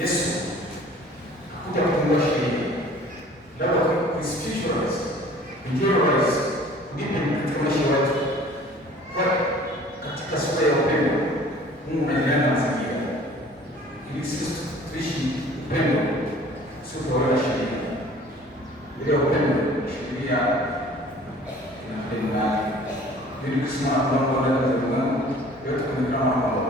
Yesu hakuja kutengua sheria, labda kuspiritualize, interiorize, deepen katika maisha yetu, kwa katika sura ya upendo. Mungu anaendelea na mazingira ili sisi tuishi upendo, sio kuona sheria. Bila upendo sheria inapenda ili kusema kwamba wale wazungu yote kuna kama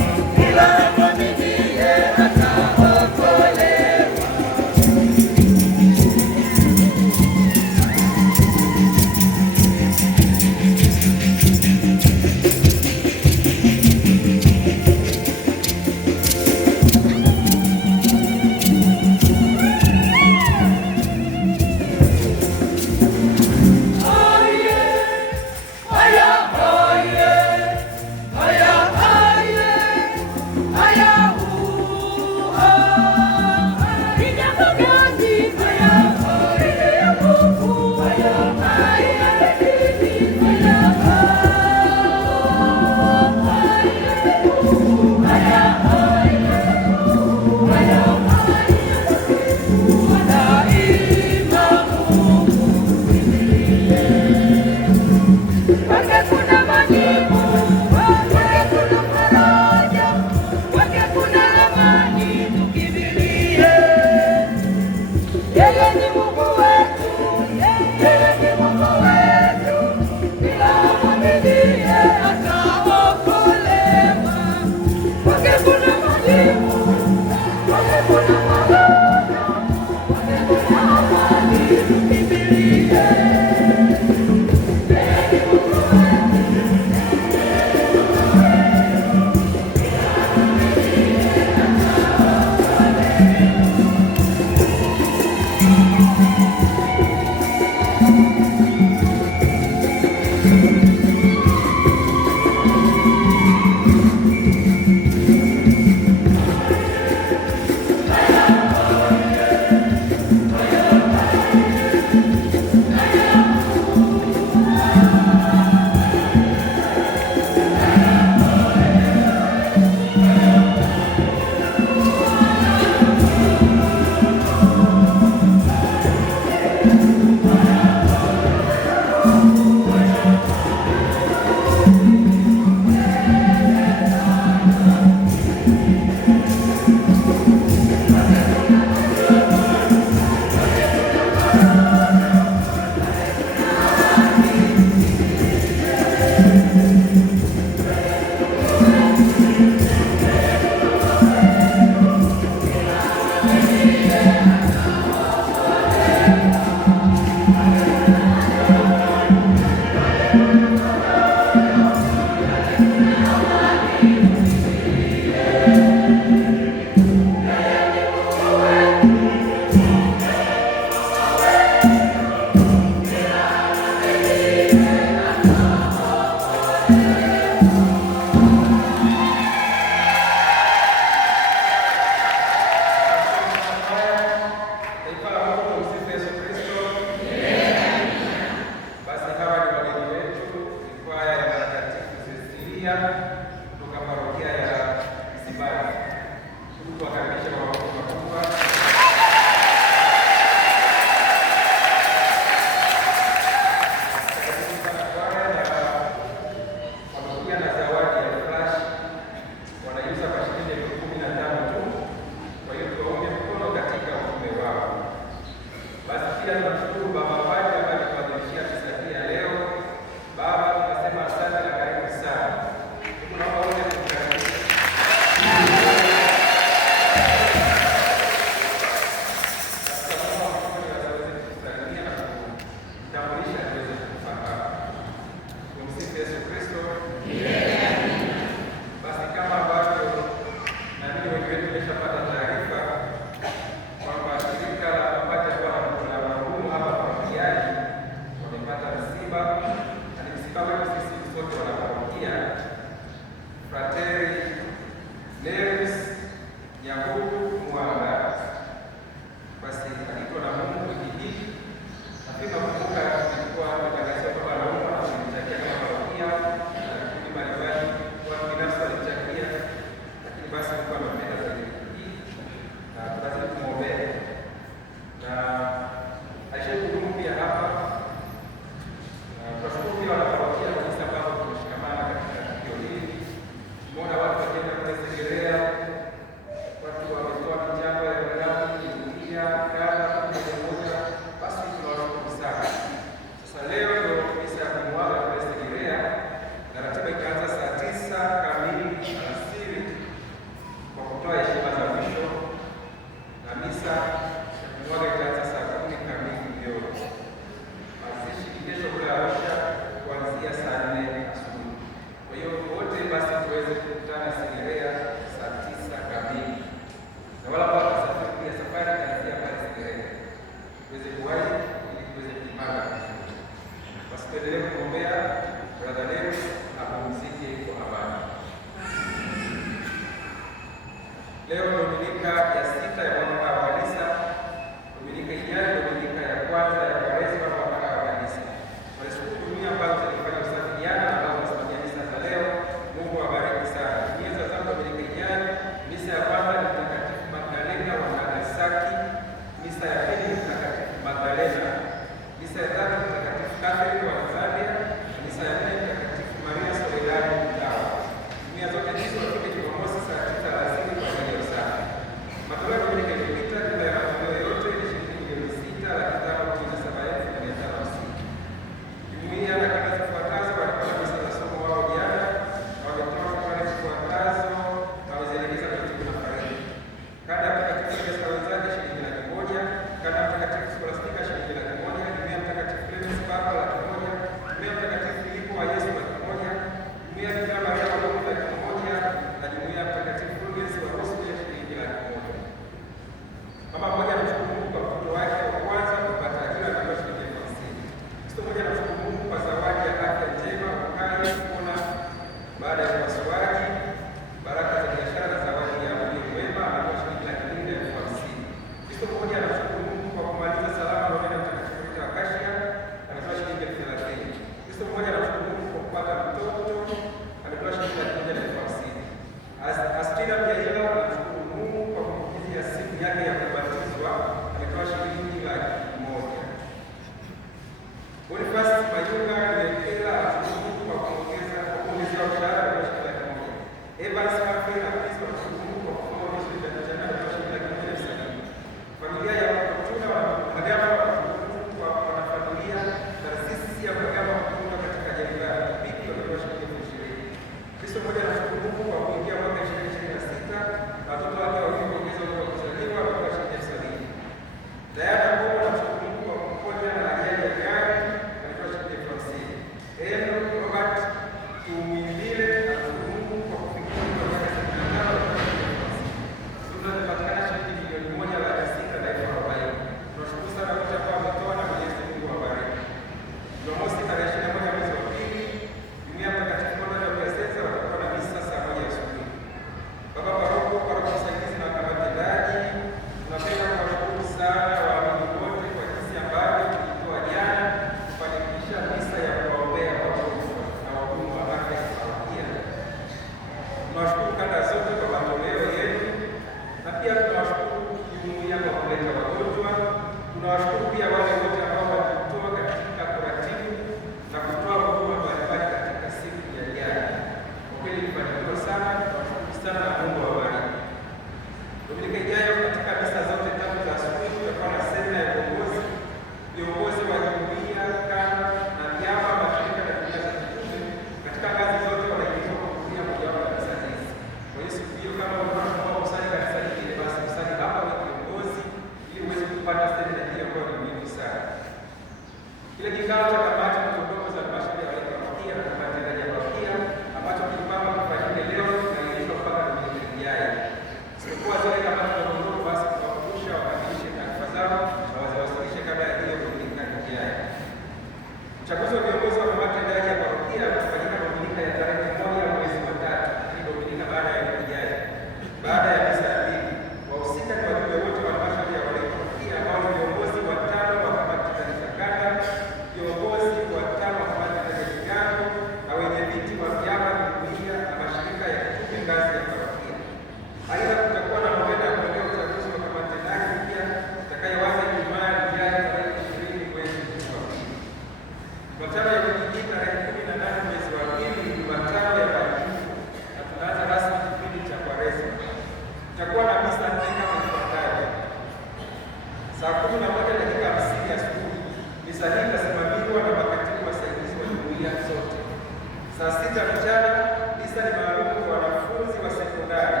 Saa 6 mchana misa ni maalum kwa wanafunzi wa sekondari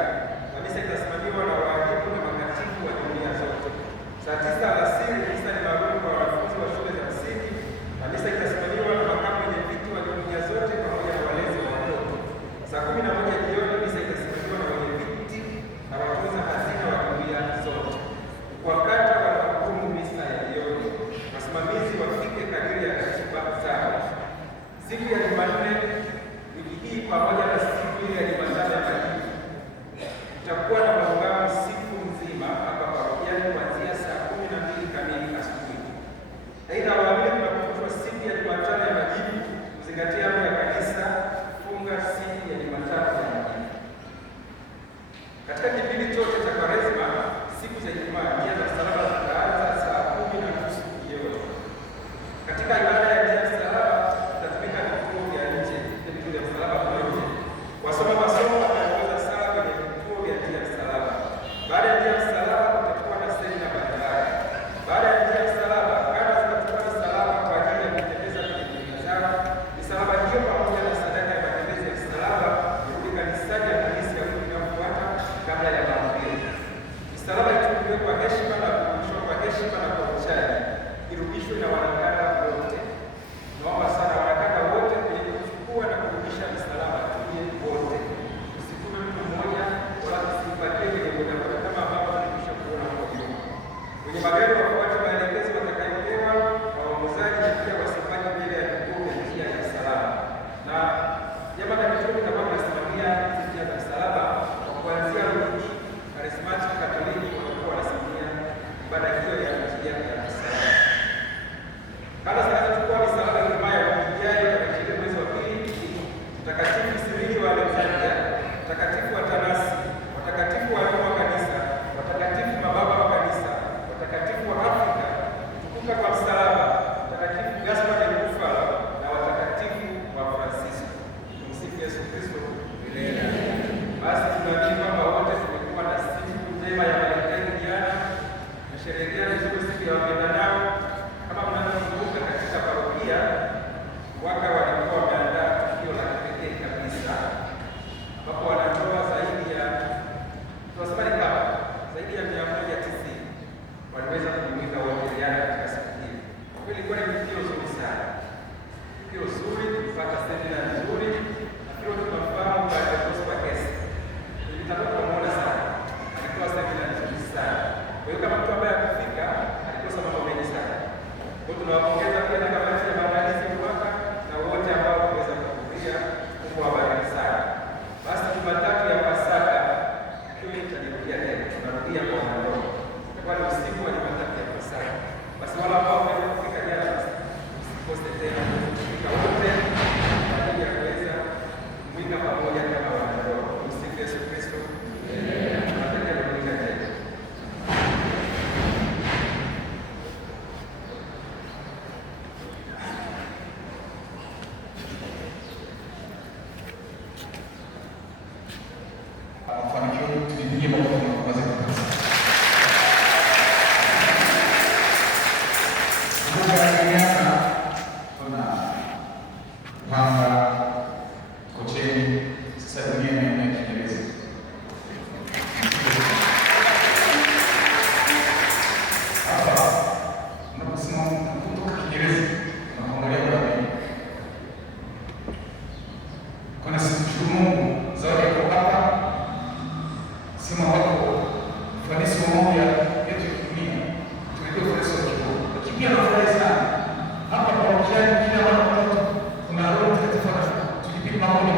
na misa itasimamiwa na walimu na makatibu wa jumuiya zote. Saa 9 alasiri misa ni maalum kwa wanafunzi wa shule za msingi na misa itasimamiwa na makamu wenyeviti wa jumuiya zote pamoja na walezi wa watoto. Saa 11 jioni misa itasimamiwa na wenyeviti na watunza hazina wa jumuiya zote. Kwa kata wanahudumu misa ya jioni, wasimamizi wafike kadiri ya ratiba zao. Siku ya Jumanne wiki hii pamoja na siku ile ya Jumatano ya Majivu itakuwa na maungamo siku nzima hapa parokiani kuanzia saa 12 kamili asubuhi. Aidha, waamini tunakumbushwa siku ya Jumatano ya Majivu kuzingatia amri ya kanisa, funga siku ya Jumatano ya Majivu. Katika kipindi chote cha Kwaresma, siku za Ijumaa njia za msalaba zitaanza saa 10:30 jioni. Katika ibada ya njia ya msalaba itatumika vituo vya nje, vituo vya msalaba pamoja. Wasoma masomo wataongoza sala kwenye vituo vya njia ya msalaba. Baada ya njia ya msalaba kutakuwa na semina mbalimbali. Baada ya njia ya msalaba, kata zitachukua misalaba kwa ajili ya kutembeza kwenye jumuiya zao. Misalaba hiyo pamoja na sadaka ya matembezi ya msalaba irudi kanisani Alhamisi ya wiki inayofuata kabla ya mahubiri. Misalaba ichukuliwe kwa heshima na kurudishwa kwa heshima na kwa uchaji, irudishwe na wanakada wote. Naomba sana wanakada wote kwenye kuchukua na kurudisha misalaba tuje wote, usikume mtu mmoja wala tusipatie kwenye bodaboda kama ambavyo tulikwisha kuona hapo nyuma. Kwenye magari wafuate maelekezo watakayopewa na waongozaji na pia wasipaki mbele ya vituo vya njia ya msalaba. Na jambo la kituo kitakuwa kinasimamia njia za msalaba kwa kuanzia wiki Karismati Katoliki watakuwa wanasimamia ibada hiyo ya njia ya msalaba. Kata zitachukua misalaba Ijumaa ya wiki ijayo tarehe 20 mwezi wa pili: Mtakatifu Sirili wa Alexandria, Mtakatifu Atanasi, watakatifu walimu wa kanisa, watakatifu mababa wa kanisa, watakatifu wa Afrika, kutukuka kwa msalaba, Mtakatifu Gaspar de Bufalo na watakatifu wa Francisco. Tumsifu Yesu Kristo milele. Basi tunaamini kwamba wote tumekuwa na siku njema ya Valentine jana, nasherehekea vizuri siku ya wapendanao. Kama mnavyokumbuka, katika parokia mwaka walikuwa wameandaa tukio la kipekee kabisa ambapo wanandoa zaidi ya 190 waliweza kujumuika wote jana katika siku hii. Kwa kweli ilikuwa ni tukio zuri sana, tukio zuri, kupata semina nzuri na pia tunafahamu baada ya Prosper Kesi nilitaka kumuona sana, alikuwa semina nzuri sana. Kwa hiyo kama mtu ambaye akufika alikosa mambo mengi sana. Kwa hiyo tunawapongeza pia na kamati ya maandalizi ya mwaka na wote ambao wameweza kuhudhuria. Mungu awabariki sana. Basi Jumatatu ya Pasaka kile tutajirudia tena, tunarudia kwa wanandoa. Itakuwa ni usiku wa Jumatatu ya Pasaka. Basi wale ambao wameweza kufika jana, msikose tena kufika wote kwa ajili ya kuweza kuwika pamoja kama wanandoa. Msifu Yesu Kristo. Tunatakia kuwika tena. Mafanikio tulipigie makofi kwa kazi kabisa. Miaka tuna panga Kocheni, sasa dunia inaenda Kiingereza. Hapa unaposema kutoka Kiingereza unaangalia kwa nini? Kuna siku Mungu zawadi kwa hapa sema wako ufanisi wa moja yetu ya dunia, tulikuwa ufanisi wa kiroho. Lakini pia nafurahi sana hapa parokiani, kila watu kuna Roho Mtakatifu tukipiga maombi